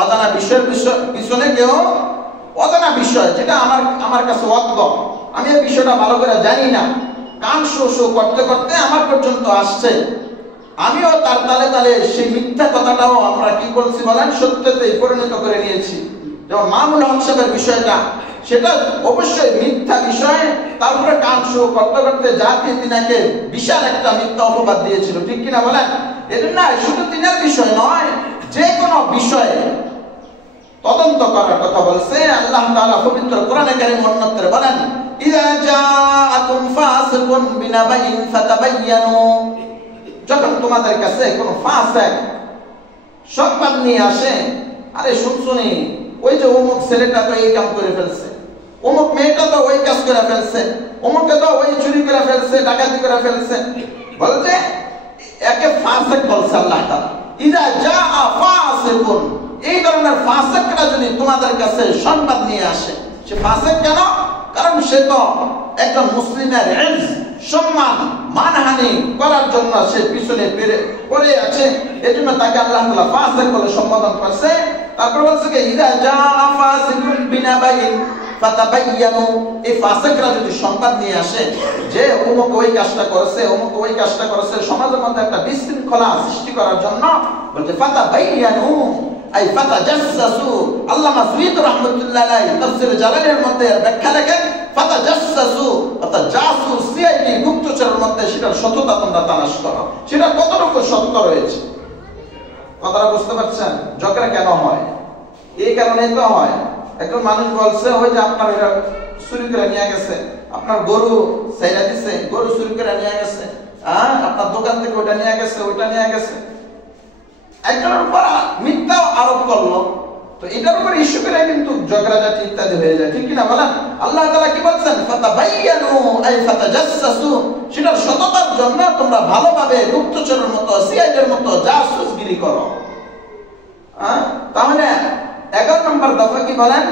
অজানা বিষয়ের পিছনে কেউ, অজানা বিষয় যেটা আমার কাছে অজ্ঞ, আমি এই বিষয়টা ভালো করে জানি না, কান শো করতে করতে আমার পর্যন্ত আসছে, আমিও তার তালে তালে সেই মিথ্যা কথাটাও আমরা কি বলছি বলেন, সত্যতে পরিণত করে নিয়েছি। যেমন মামুল হক সাহেবের বিষয়টা, সেটা অবশ্যই মিথ্যা বিষয়, তারপরে কান শো করতে করতে জাতি তিনাকে বিশাল একটা মিথ্যা অপবাদ দিয়েছিল, ঠিক কিনা বলেন? এজন্য শুধু তিনার বিষয় নয়, যে কোনো বিষয়ে তদন্ত করার কথা বলছে আল্লাহ তাআলা পবিত্র কোরআনে কারীম অন্যত্র বলেন, ইযা জাআকুম ফাসিকুন বিনাবাইন ফাতাবায়ানু, যখন তোমাদের কাছে কোনো ফাসিক সংবাদ নিয়ে আসে, আরে শুনছুনি ওই যে অমুক ছেলেটা তো এই কাম করে ফেলছে, অমুক মেয়েটা তো ওই কাজ করে ফেলছে, অমুকে তো ওই চুরি করে ফেলছে, ডাকাতি করে ফেলছে, বলছে একে ফাসিক বলছে আল্লাহ তাআলা। ইযা জাআ ফাসিকুন, এই ধরনের ফাসিকরা যদি তোমাদের কাছে সংবাদ নিয়ে আসে, সে ফাসিক কেন? কারণ সে তো একজন মুসলিমের ইজ্জ, সম্মান, মানহানি করার জন্য সে পিছনে পড়ে আছে, এজন্য তাকে আল্লাহ তাআলা ফাসিক বলে সম্বোধন করছে। তারপর বলছে কি ইযা জাআ ফাসিকুন বিনাবাইন ফাতাবায়ানু, এই ফাসিকরা যদি সংবাদ নিয়ে আসে যে অমুক ওই কাজটা করেছে, অমুক ওই কাজটা করেছে, সমাজের মধ্যে একটা বিশৃঙ্খলা সৃষ্টি করার জন্য বলতে ফাতাবায়ানু আই ফাতাজাসসু। আল্লামা সুয়ুত রাহমাতুল্লাহ আলাইহি তাফসীর জালালের মধ্যে ব্যাখ্যা লেখেন ফাতাজাসসু অর্থাৎ জাসুস, সিআইডি, গুপ্তচরের মধ্যে সেটার সত্যতা তোমরা তালাশ করো, সেটা কতটুকু সত্য রয়েছে। কথাটা বুঝতে পারছেন? ঝগড়া কেন হয়? এই কারণেই তো হয়। একজন মানুষ বলছে ওই যে আপনার এটা চুরি করে নিয়ে গেছে, আপনার গরু ছাইরা দিছে, গরু চুরি করে নিয়ে গেছে, আপনার দোকান থেকে ওটা নিয়ে গেছে, ওটা নিয়ে গেছে, একজনের উপর মিথ্যা আরোপ করলো, তো এটার উপর ইস্যু করে কিন্তু ঝগড়াঝাটি ইত্যাদি হয়ে যায়, ঠিক কিনা বলেন? আল্লাহ তাআলা কি বলছেন? ফাতাবায়ানু আই ফাতাজাসসু, সেটার সততার জন্য তোমরা ভালোভাবে গুপ্তচরের মতো, সিআইডির মতো জাসুসগিরি করো। তাহলে 11 নম্বর দফা কি বলেন?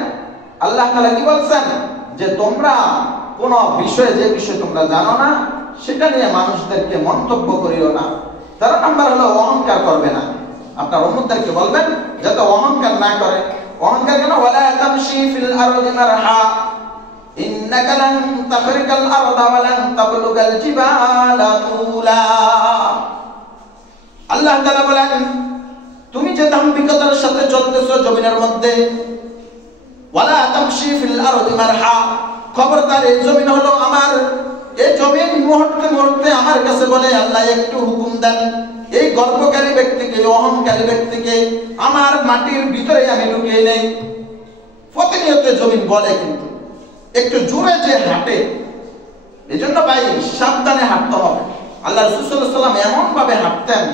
আল্লাহ তাআলা কি বলছেন? যে তোমরা কোন বিষয়ে, যে বিষয় তোমরা জানো না সেটা নিয়ে মানুষদেরকে মন্তব্য করিও না। 13 নম্বর হলো অহংকার করবে না। আপনার উম্মতদেরকে বলবেন যাতে অহংকার না করে। অহংকার কেন? ওয়ালা তামশি ফিল আরদি মারহা ইন্নাকা লান তাখরিকাল আরদা ওয়া লান তাবলুগাল জিবালা তুলা। আল্লাহ তাআলা বলেন তুমি যে দাম্ভিকতার সাথে চলতেছো জমিনের মধ্যে, ওয়ালা তামশি ফিল আরদি মারহা, খবরদার এই জমিন হলো আমার, এই জমিন মুহূর্তে মুহূর্তে আমার কাছে বলে আল্লাহ একটু হুকুম দেন, এই গর্বকারী ব্যক্তিকে, অহংকারী ব্যক্তিকে আমার মাটির ভিতরে আমি ঢুকিয়ে নেই। প্রতিনিয়ত জমিন বলে, কিন্তু একটু জোরে যে হাঁটে, এই জন্য ভাই সাবধানে হাঁটতে হবে। আল্লাহ রাসূল সাল্লাল্লাহু আলাইহি ওয়াসাল্লাম এমন ভাবে হাঁটতেন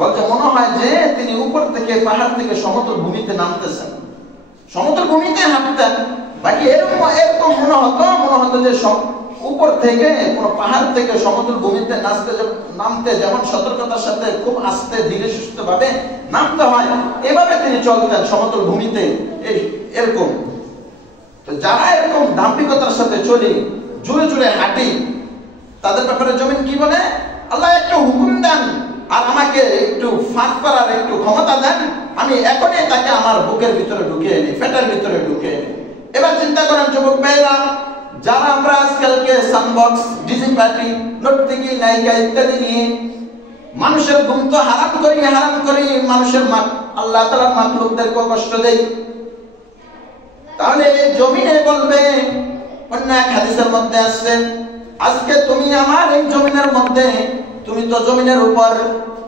বলতে মনে হয় যে তিনি উপর থেকে, পাহাড় থেকে সমতল ভূমিতে নামতেছেন, সমতল ভূমিতে হাঁটতেন। বাকি এরকম মনে হতো যে উপর থেকে কোন পাহাড় থেকে সমতল ভূমিতে নামতে যেমন সতর্কতার সাথে খুব আস্তে ধীরে সুস্থ ভাবে নামতে হয়, এভাবে তিনি চলতেন সমতল ভূমিতে, এরকম। তো যারা এরকম দাম্ভিকতার সাথে চলি, জোরে জোরে হাঁটি, তাদের ব্যাপারে জমিন কি বলে? আল্লাহ একটু হুকুম দেন আর আমাকে একটু ফাঁক করার একটু ক্ষমতা দেন, আমি এখনই তাকে আমার বুকের ভিতরে ঢুকিয়ে নিই, পেটের ভিতরে ঢুকিয়ে নিই। এবার চিন্তা করেন যুবক ভাইরা, যারা আমরা আজকালকে সানবক্স, ডিজি পার্টি, নর্তকী, নায়িকা ইত্যাদি নিয়ে মানুষের ঘুম তো হারাম করি, মানুষের আল্লাহ তাআলার মাখলুকদেরকে কষ্ট দেই, তাহলে এই জমিনে বলবে, অন্য এক হাদিসের মধ্যে আসছে, আজকে তুমি আমার এই জমিনের মধ্যে, তুমি তো জমিনের উপর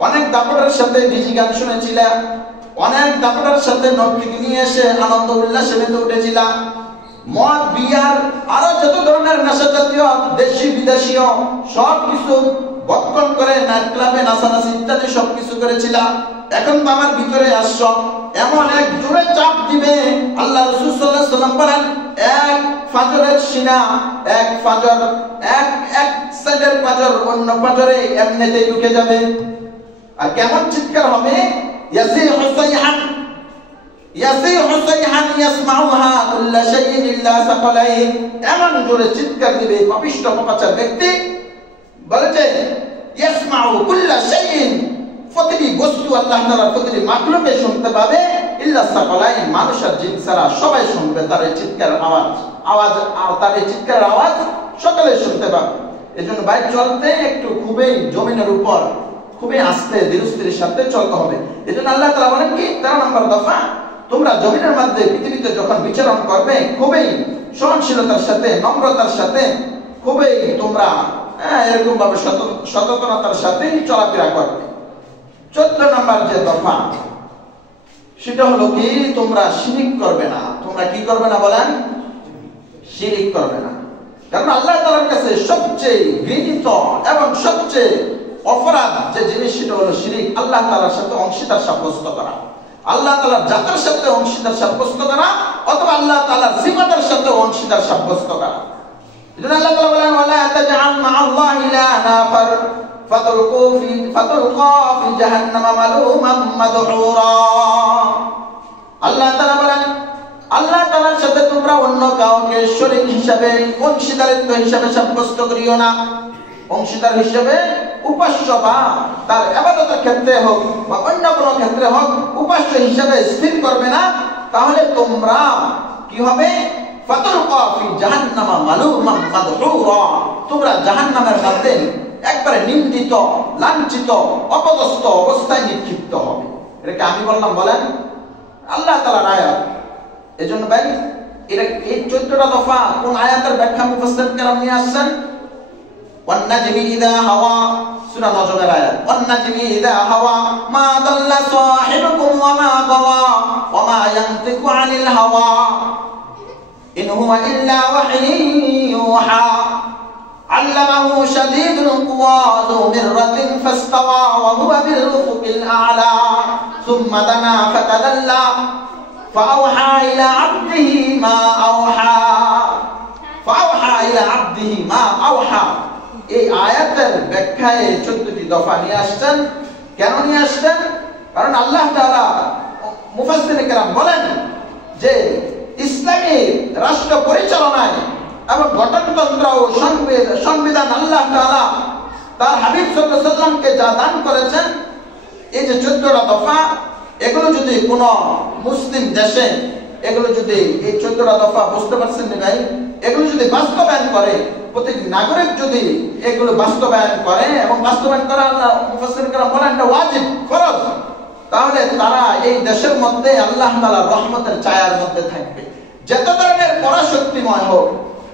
অনেক দাপটের সাথে ডিজি গান শুনেছিলা, অনেক দাপটের সাথে নর্তকী নিয়ে এসে আনন্দ উল্লাসে মেতে উঠেছিলা, মদ, বিয়ার, আরো যত ধরনের নেশা জাতীয় দেশি বিদেশীয় সব কিছু বক্ষণ করে নাইট ক্লাবে নাচানাচি ইত্যাদি সবকিছু করেছিলাম। এখন তো আমার ভিতরে আসছো, এমন এক জোরে চাপ দিবে, আল্লাহ রাসূল সাল্লাল্লাহু আলাইহি ওয়াসাল্লাম বলেন, এক ফাজরের সিনা, এক ফাজর, এক সাইডের ফাজর অন্য ফাজরে এমনিতেই ঢুকে যাবে। আর কেমন চিৎকার হবে? ইয়াসিহু সাইহান ইয়াসমাউহা কুল্লা শাইইন ইল্লা সাকালাইন, এমন জোরে চিৎকার দিবে পাপিষ্ঠ পাপাচার ব্যক্তি, বলেছে ইয়াসমাউ কুল্লা শাইইন, প্রতিটি বস্তু আল্লাহ তাআলার প্রতিটি মাখলুকে শুনতে পাবে, ইল্লা সাকালাইন, মানুষ আর জিন ছাড়া সবাই শুনবে তার এই চিৎকারের আওয়াজ, তার এই চিৎকারের আওয়াজ সকলে শুনতে পাবে। এজন্য বাইক চলতে একটু খুবই জমিনের উপর খুবই আস্তে ধীরস্থিরের সাথে চলতে হবে। এজন্য আল্লাহ তাআলা বলেন কি 13 নম্বর দফা, তোমরা জমিনের মধ্যে পৃথিবীতে যখন বিচরণ করবে খুবই সহনশীলতার সাথে, নম্রতার সাথে, খুবই তোমরা এরকম ভাবে সচেতনতার সাথে চলাফেরা করবে। 14 নম্বর যে দফা সেটা হলো কি, তোমরা শিরিক করবে না। তোমরা কি করবে না বলেন? শিরিক করবে না। কারণ আল্লাহ তাআলার কাছে সবচেয়ে ঘৃণিত এবং সবচেয়ে অপরাধ যে জিনিস সেটা হলো শিরিক, আল্লাহ তাআলার সাথে অংশীদার সাব্যস্ত করা, আল্লাহ তাআলার জাতের সাথে অংশীদার সাব্যস্ত করা, অথবা আল্লাহ তাআলার সিফাতের সাথে অংশীদার সাব্যস্ত করা। এজন্য আল্লাহ তাআলা বলেন ওয়ালা তাজআল মা'আল্লাহি ইলাহান আখার ফাতুলকা ফি জাহান্নাম মালুমান মাদহুরা। আল্লাহ তাআলা বলেন আল্লাহ তাআলার সাথে তোমরা অন্য কাউকে শরীক হিসাবে, অংশীদারিত্ব হিসাবে সাব্যস্ত করিও না। অংশীদার হিসাবে উপাস্য বা তার ইবাদতের ক্ষেত্রে হোক বা অন্য কোনো ক্ষেত্রে হোক উপাস্য হিসাবে স্থির করবে না, তাহলে তোমরা কি হবে? ফাতুলকা ফি জাহান্নাম মালুমান মাদহুরা, তোমরা জাহান্নামের মধ্যে একবারে নিন্দিত, লাঞ্ছিত, অপদস্থ অবস্থায় নিক্ষিপ্ত হবে। এটাকে আমি বললাম? বলেন আল্লাহ তাআলার আয়াত। এজন্য ভাই এটা এই 14টা দফা কোন আয়াতের ব্যাখ্যা মুফাসসির কেরাম নিয়ে আসছেন? ওয়ান নাজমি ইযা হাওয়া, সূরা নজমের আয়াত। ওয়ান নাজমি ইযা হাওয়া মা দাল্লা সাহিবুকুম ওয়া মা গাওয়া ওয়া মা ইয়ানতিকু আনিল হাওয়া ইন হুয়া ইল্লা ওয়াহয়ুন ইউহা আল্লামাহু শাদীদুল কুওয়া যু মিররাতিন ফাস্তাওয়া ওয়া হুয়া বিল উফুকিল আ'লা সুম্মা দানা ফাতাদাল্লা فأوحى إلى عبده ما أوحى فأوحى إلى عبده ما أوحى। এই আয়াতের ব্যাখ্যায় 14টি দফা নিয়ে আসছেন। কেন নিয়ে আসছেন? কারণ আল্লাহ তাআলা মুফাসসিরিন কেরাম বলেন যে ইসলামী রাষ্ট্র পরিচালনায় এবং গঠনতন্ত্র ও সংবিধান আল্লাহ তাআলা তার হাবিব সাল্লাল্লাহু আলাইহি ওয়াসাল্লামকে যা দান করেছেন, এই যে 14টা দফা, এগুলো যদি কোন মুসলিম দেশে এগুলো যদি এই 14টা দফা, বুঝতে পারছেন না ভাই, এগুলো যদি বাস্তবায়ন করে, প্রত্যেক নাগরিক যদি এগুলো বাস্তবায়ন করে এবং বাস্তবায়ন করা আল্লাহ মুফাসসিরিন কেরাম বলেন এটা ওয়াজিব, ফরজ, তাহলে তারা এই দেশের মধ্যে আল্লাহ তাআলার রহমতের ছায়ার মধ্যে থাকবে। যত ধরনের পরাশক্তিময় হোক,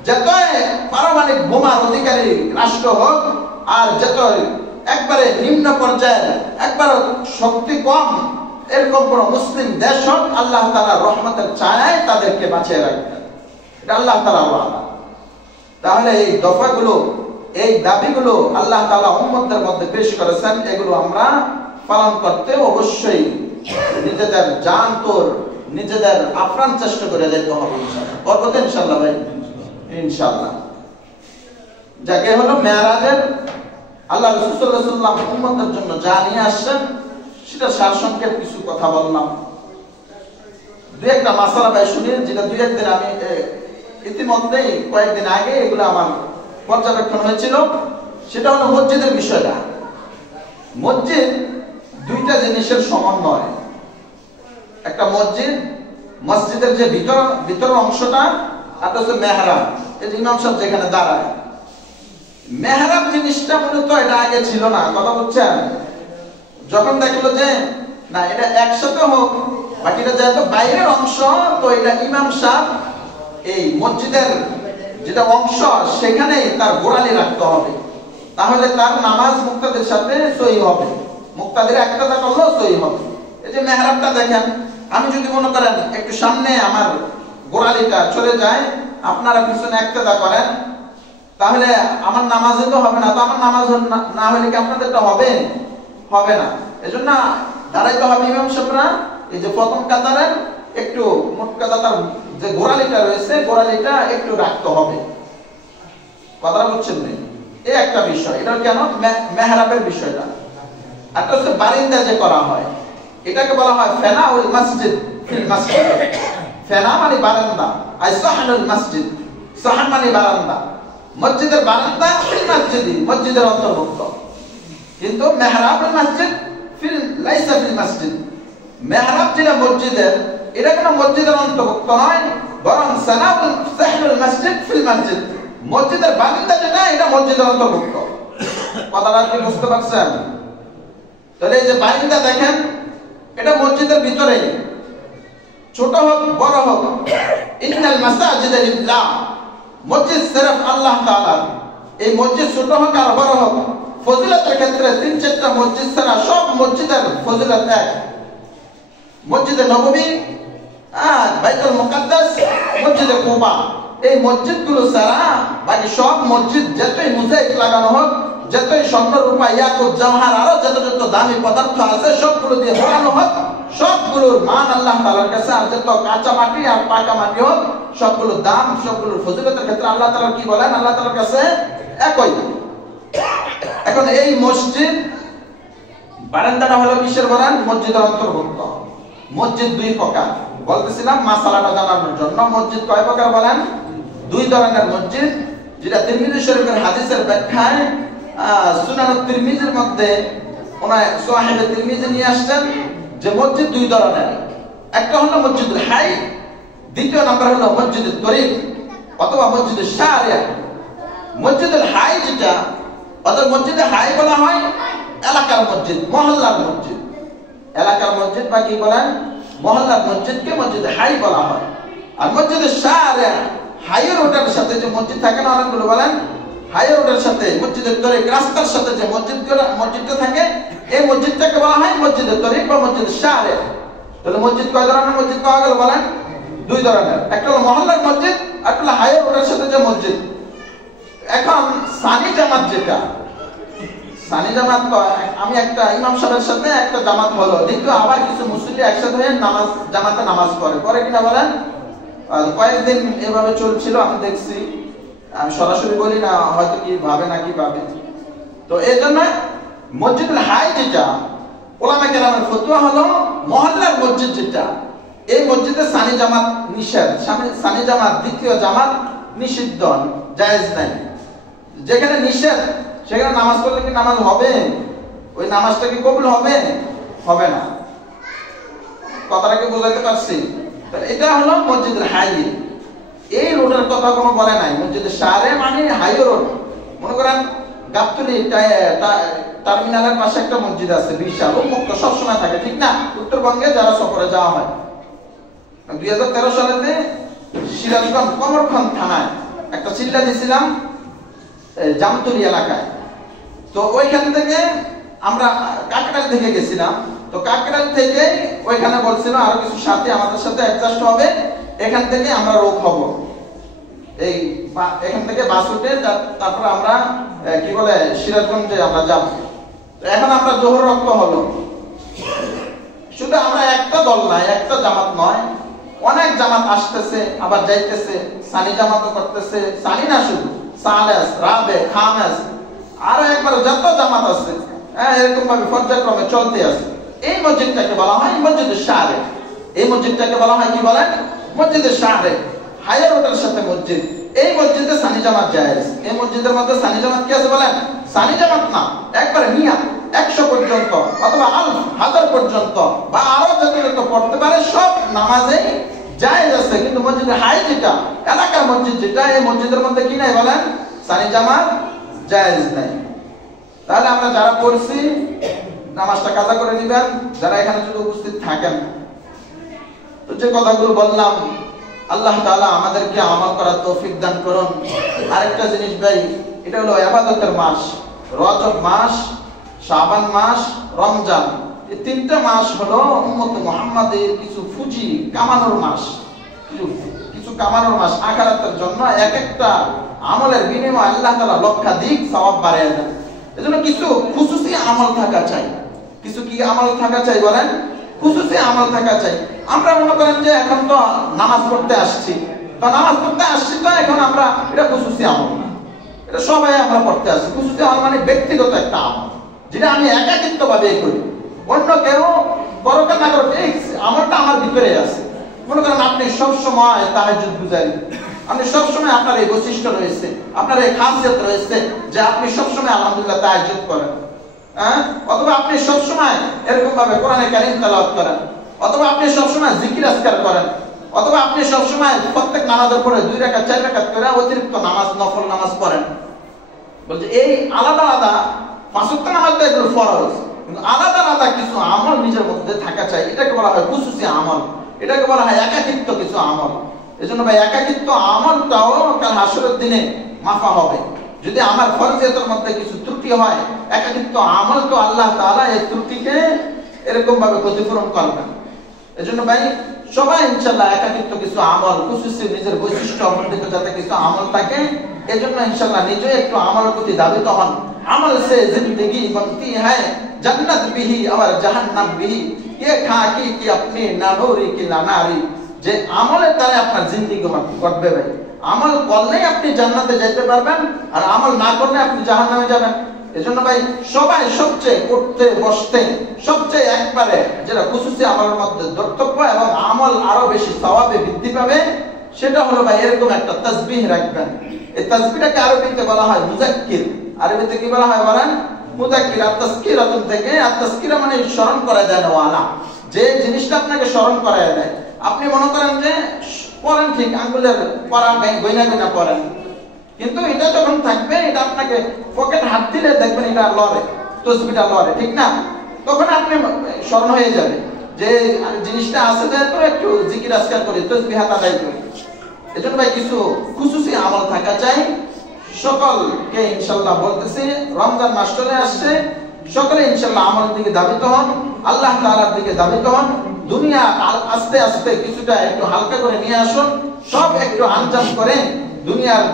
যত পারমাণবিক বোমার অধিকারী রাষ্ট্র হোক, আর যত একবারে নিম্ন পর্যায়ের একবার শক্তি কম এরকম কোন মুসলিম দেশ হোক, আল্লাহ তাআলার রহমতের ছায়ায় তাদেরকে বাঁচিয়ে রাখবেন। এটা আল্লাহ তাআলার ওয়াদা। তাহলে এই দফাগুলো, এই দাবিগুলো আল্লাহ তাআলা উম্মতদের মধ্যে পেশ করেছেন, এগুলো আমরা পালন করতে অবশ্যই নিজেদের জান তোর, নিজেদের আপ্রাণ চেষ্টা করে যেতে হবে ইনশাআল্লাহ। করব তো ইনশাআল্লাহ ভাই? ইনশাআল্লাহ। যাকে হলো মেরাজের আল্লাহ রাসূল সাল্লাল্লাহু আলাইহি ওয়াসাল্লাম উম্মতের জন্য যা নিয়ে আসছেন, সেটা সারসংক্ষেপ কিছু কথা বললাম। দুই একটা মাসালা ভাই শুনি, যেটা দুই একদিন আমি ইতিমধ্যেই কয়েকদিন আগে এগুলো আমার পর্যবেক্ষণ হয়েছিল। সেটা হলো মসজিদের বিষয়টা। মসজিদ দুইটা জিনিসের সমন্বয়। একটা মসজিদ, মসজিদের যে ভিতর অংশটা, আর হচ্ছে মেহরাব, এই যে ইমাম সাহেব যেখানে দাঁড়ায়, মেহরাব জিনিসটা মূলত এটা আগে ছিল না, কথা বুঝছেন? যখন দেখলো যে না এটা একসাথে হোক, বাকিটা যেহেতু বাইরের অংশ, তো এটা ইমাম সাহেব এই মসজিদের যেটা অংশ সেখানে তার গোড়ালি রাখতে হবে, তাহলে তার নামাজ মুক্তাদের সাথে সহি হবে, মুক্তাদের একটা করলেও সহি হবে। এই যে মেহরাবটা দেখেন, আমি যদি মনে করেন একটু সামনে আমার গোড়ালিটা চলে যায়, আপনারা পিছনে একতেদা করেন, তাহলে আমার নামাজে তো হবে না। তো আমার নামাজ না হলে কি আপনাদেরটা হবে? হবে না। এজন্য দাঁড়াইতে হবে ইমাম সাহেবরা এই যে প্রথম কাতারের একটু মোট কাতার যে গোড়ালিটা রয়েছে, গোড়ালিটা একটু রাখতে হবে। কথাটা বুঝছেন না? এই একটা বিষয়। এটা কেন? মেহরাবের বিষয়টা। আর হচ্ছে বারিন্দা যে করা হয়, এটাকে বলা হয় ফেনাউল মসজিদ ফিল মসজিদ। ফেনা মানে বারান্দা, আর সাহানুল মসজিদ, সাহান মানে বারান্দা। মসজিদের বারান্দা ফিল মসজিদি, মসজিদের অন্তর্ভুক্ত। কিন্তু মেহরাবুল মসজিদ ফিল লাইসা ফিল মসজিদ। মেহরাব যেটা মসজিদের, এটা কোনো মসজিদের অন্তর্ভুক্ত নয়, বরং সাহানুল মসজিদ ফিল মসজিদ। মসজিদের বারান্দা যেটা, এটা মসজিদের অন্তর্ভুক্ত। কথাটা কি বুঝতে পারছেন? তাহলে এই যে বারান্দা দেখেন, এটা মসজিদের ভিতরে, ছোট হোক বড় হোক, ইন্নাল মাসাজিদা লিল্লাহ, মসজিদ সিরফ আল্লাহ তাআলার। এই মসজিদ ছোট হোক আর বড় হোক, ফজিলতের ক্ষেত্রে 3-4টা মসজিদ ছাড়া সব মসজিদের ফজিলত এক। মসজিদে নববী, বাইতুল মুকাদ্দাস, মসজিদে কুবা, এই মসজিদগুলো ছাড়া বাকি সব মসজিদ যতই মোজাইক লাগানো হোক, যতই স্বর্ণ রূপা ইয়াকুত জওহার আরো যত যত দামি পদার্থ আছে সবগুলো দিয়ে ভরানো হোক, সবগুলোর মান আল্লাহ তাআলার কাছে। আর যত কাঁচা মাটি আর পাকা মাটি হোক, সবগুলোর দাম, সবগুলোর ফজিলতের ক্ষেত্রে আল্লাহ তাআলা কি বলেন? আল্লাহ তাআলার কাছে একই। এখন এই মসজিদ বারান্দাটা হলো কিসের বলেন? মসজিদের অন্তর্ভুক্ত। মসজিদ দুই প্রকার বলতেছিলাম মাসালাটা জানানোর জন্য। মসজিদ কয় প্রকার বলেন? দুই ধরনের মসজিদ, যেটা তিরমিজি শরীফের হাদিসের ব্যাখ্যায় সুনান তিরমিজির মধ্যে ওনার সাহিহ তিরমিজি নিয়ে আসছেন যে মসজিদ দুই ধরনের। একটা হলো মসজিদুল হাই, দ্বিতীয় নাম্বার হলো মসজিদুত তরিক অথবা মসজিদুল শারিয়া। মসজিদুল হাই যেটা, অর্থাৎ মসজিদে হাই বলা হয় এলাকার মসজিদ, মহল্লার মসজিদ। এলাকার মসজিদ বা কি বলেন? মহল্লার মসজিদকে মসজিদে হাই বলা হয়। আর মসজিদুল শারিয়া, হাই রোডের সাথে যে মসজিদ থাকে না অনেকগুলো বলেন, হাই রোডের সাথে মসজিদের তরিক, রাস্তার সাথে যে মসজিদটা থাকে, এই মসজিদটাকে বলা হয় মসজিদের তরিক বা মসজিদ শারিয়া। তাহলে মসজিদ কয় ধরনের মসজিদ পাওয়া গেল বলেন? দুই ধরনের। একটা হলো মহল্লার মসজিদ, আর একটা হলো হাই রোডের সাথে যে মসজিদ। এখন সানি জামাত যেটা, সানি জামাত আমি একটা ইমাম সাহেবের সাথে একটা জামাত হলো, দ্বিতীয় আবার কিছু মুসল্লি একসাথে হয়ে জামাতে নামাজ পড়ে কিনা বলেন? কয়েকদিন এভাবে চলছিল, আমি দেখছি। আমি সরাসরি বলি না, হয়তো কি ভাবে নাকি ভাবে। তো এই জন্য মসজিদুল হাই যেটা, ওলামা কেরামের ফতোয়া হলো মহল্লার মসজিদ যেটা, এই মসজিদে সানি জামাত নিষেধ। সানি জামাত, দ্বিতীয় জামাত নিষিদ্ধ, জায়েজ নাই। যেখানে নিষেধ সেখানে নামাজ পড়লে কি নামাজ হবে? ওই নামাজটা কি কবুল হবে? হবে না। কথাটা কি বুঝাইতে পারছি? এটা হলো মসজিদুল হাই। এই রোডের কথা কোনো বলে নাই। মসজিদুল শারিয়া মানে হাই রোড। মনে করেন গাবতলী টার্মিনালের পাশে একটা মসজিদ আছে বিশাল, উন্মুক্ত সবসময় থাকে, ঠিক না? উত্তরবঙ্গে যারা সফরে যাওয়া হয়, 2013 সালেতে সিরাজগঞ্জ কমরখান থানায় একটা চিল্লা দিয়েছিলাম জামতলী এলাকায়। তো ওইখান থেকে আমরা কাকরাইল থেকে গেছিলাম। তো কাকরাইল থেকে ওইখানে বলছিল আরো কিছু সাথী আমাদের সাথে অ্যাডজাস্ট হবে, এখান থেকে আমরা রোগ হব। এই এখান থেকে বাস উঠে তারপর আমরা কি বলে সিরাজগঞ্জে আমরা যাব। এখন আমরা জোহর রক্ত হলো। শুধু আমরা একটা দল নয়, একটা জামাত নয়, অনেক জামাত আসতেছে আবার যাইতেছে, সানি জামাতও করতেছে। সানি না শুধু, সালেস, রাবে, খামেস, আরো একবার যত জামাত আছে এরকম ভাবে পর্যায়ক্রমে চলতে আছে। এই মসজিদটাকে বলা হয় মসজিদুল শারিয়া। এই মসজিদটাকে বলা হয় কি বলেন? মসজিদুল শারিয়া। হাই রোডের সাথে মসজিদ, এই মসজিদে সানি জামাত জায়েজ। এই মসজিদের মধ্যে সানি জামাত কি আছে বলেন? সানি জামাত না, একবারে মিয়া 100 পর্যন্ত অথবা 1000 পর্যন্ত বা আরো যত পড়তে পারে সব নামাজেই জায়েজ আছে। কিন্তু মসজিদে হাই যেটা, এলাকার মসজিদ যেটা, এই মসজিদের মধ্যে কি নাই বলেন? সানি জামাত জায়েজ নাই। তাহলে আমরা যারা পড়ছি নামাজটা কাজা করে নিবেন, যারা এখানে যদি উপস্থিত থাকেন। তো যে কথাগুলো বললাম, আল্লাহ তাআলা আমাদেরকে আমল করার তৌফিক দান করুন। আরেকটা জিনিস ভাই, এটা হলো ইবাদতের মাস। রজব মাস, শাবান মাস, রমজান, এই তিনটা মাস হলো উম্মত মুহাম্মাদের কিছু ফুজি কামানোর মাস, কিছু কামানোর মাস। আখিরাতের জন্য এক একটা আমলের বিনিময়ে আল্লাহ তাআলা লক্ষাধিক সওয়াব বাড়ায় দেন। এজন্য কিছু খুশুসি আমল থাকা চাই। কিছু কি আমল থাকা চাই বলেন? খুশুসি আমল থাকা চাই। আমরা মনে করেন যে এখন তো নামাজ পড়তে আসছি, তো নামাজ পড়তে আসছি, তো এখন আমরা এটা খুশুসি আমল না, এটা সবাই আমরা পড়তে আসছি। খুশুসি আমল মানে ব্যক্তিগত একটা আমল, যেটা আমি একাকিত্ব ভাবে করি, অন্য কেউ করোকে না করোকে এই আমলটা আমার ভিতরে আছে। মনে করেন আপনি সবসময় তাহাজ্জুদ গুজারি, আপনি সবসময় আপনার এই বৈশিষ্ট্য রয়েছে, আপনার এই খাসিয়ত রয়েছে যে আপনি সবসময় আলহামদুলিল্লাহ তাহাজ্জুদ করেন, অথবা আপনি সবসময় এরকম ভাবে কোরআনে কারীম তেলাওয়াত করেন, অথবা আপনি সবসময় জিকির আজকার করেন, অথবা আপনি সবসময় প্রত্যেক নামাজের পরে 2 রাকাত 4 রাকাত করে অতিরিক্ত নামাজ, নফল নামাজ পড়েন। বলছে এই আলাদা আলাদা 5 ওয়াক্ত নামাজ তো এগুলো ফরজ, কিন্তু আলাদা আলাদা কিছু আমল নিজের মধ্যে থাকা চাই। এটাকে বলা হয় খুশুসি আমল, এটাকে বলা হয় একাকিত্ব কিছু আমল। এজন্য ভাই একাকিত্ব আমলটাও কাল হাসরের দিনে মাফা হবে। যদি আমার ফরজিয়তের মধ্যে কিছু ত্রুটি হয়, একাকিত্ব আমল তো আল্লাহ তাআলা এই ত্রুটিকে এরকম ভাবে ক্ষতিপূরণ করবেন। এজন্য ভাই সবাই ইনশাআল্লাহ একাকিত্ব কিছু আমল, খুশুসি নিজের বৈশিষ্ট্য অমণ্ডিত যাতে কিছু আমল থাকে, এজন্য ইনশাআল্লাহ নিজে একটু আমলের প্রতি দাবিত হন। अमल से जिंदगी बनती है, जन्नत भी और जहन्नम भी। ये खाकी की अपनी नानूरी की नानारी। যে আমলের দ্বারা আপনার জিন্দেগি গড়বে ভাই। আমল করলে আপনি জান্নাতে যেতে পারবেন, আর আমল না করলে আপনি জাহান্নামে যাবেন। এজন্য ভাই সবাই সবচেয়ে উঠতে বসতে সবচেয়ে একবারে যেটা খুশুসি আমলের মধ্যে ধর্তব্য এবং আমল আরো বেশি সওয়াবে বৃদ্ধি পাবে, সেটা হলো ভাই এরকম একটা তাসবিহ রাখবেন। এই তাসবিহটাকে আরবিতে বলা হয় মুযাক্কির। আরবিতে কি বলা হয় বলেন? মুযাক্কির। আর তাসকিরাতুন থেকে, আর তাসকিরা মানে স্মরণ করা দেয় ওয়ালা, যে জিনিসটা আপনাকে স্মরণ করায় দেয়। আপনি মনে করেন যে পড়েন, ঠিক আঙ্গুলের পড়া গয়না গয়না পড়েন, কিন্তু এটা যখন থাকবে এটা আপনাকে পকেট হাত দিলে দেখবেন এটা লড়ে, তসবিহটা লড়ে, ঠিক না? তখন আপনি স্মরণ হয়ে যাবে যে জিনিসটা আছে, যেহেতু একটু জিকির আজকার করি, তসবিহ হাত আদায় করি। এজন্য ভাই কিছু খুশুসি আমল থাকা চাই। সকলকে ইনশাআল্লাহ বলতেছি, রমজান মাস চলে আসছে, সকলে ইনশাআল্লাহ আমলের দিকে ধাবিত হন, আল্লাহ তাআলার দিকে ধাবিত হন। দুনিয়া আস্তে আস্তে কিছুটা একটু হালকা করে নিয়ে আসুন, সব একটু আঞ্জাম করে দুনিয়ার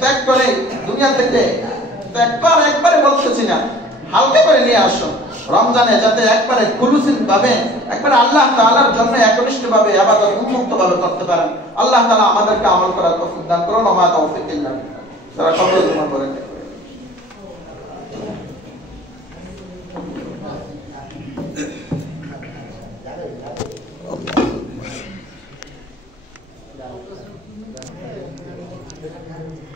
ত্যাগ করে, দুনিয়া থেকে ত্যাগ কর একবারে বলতেছি না, হালকা করে নিয়ে আসুন। রমজানে যাতে একবারে খুলুসিন ভাবে, একবারে আল্লাহ তাআলার জন্য একনিষ্ঠ ভাবে ইবাদত উন্মুক্ত ভাবে করতে পারেন। আল্লাহ তাআলা আমাদেরকে আমল করার তৌফিক দান করুন। ওয়া মা তাওফীক ইল্লা বিল্লাহ। যারা কবর করেন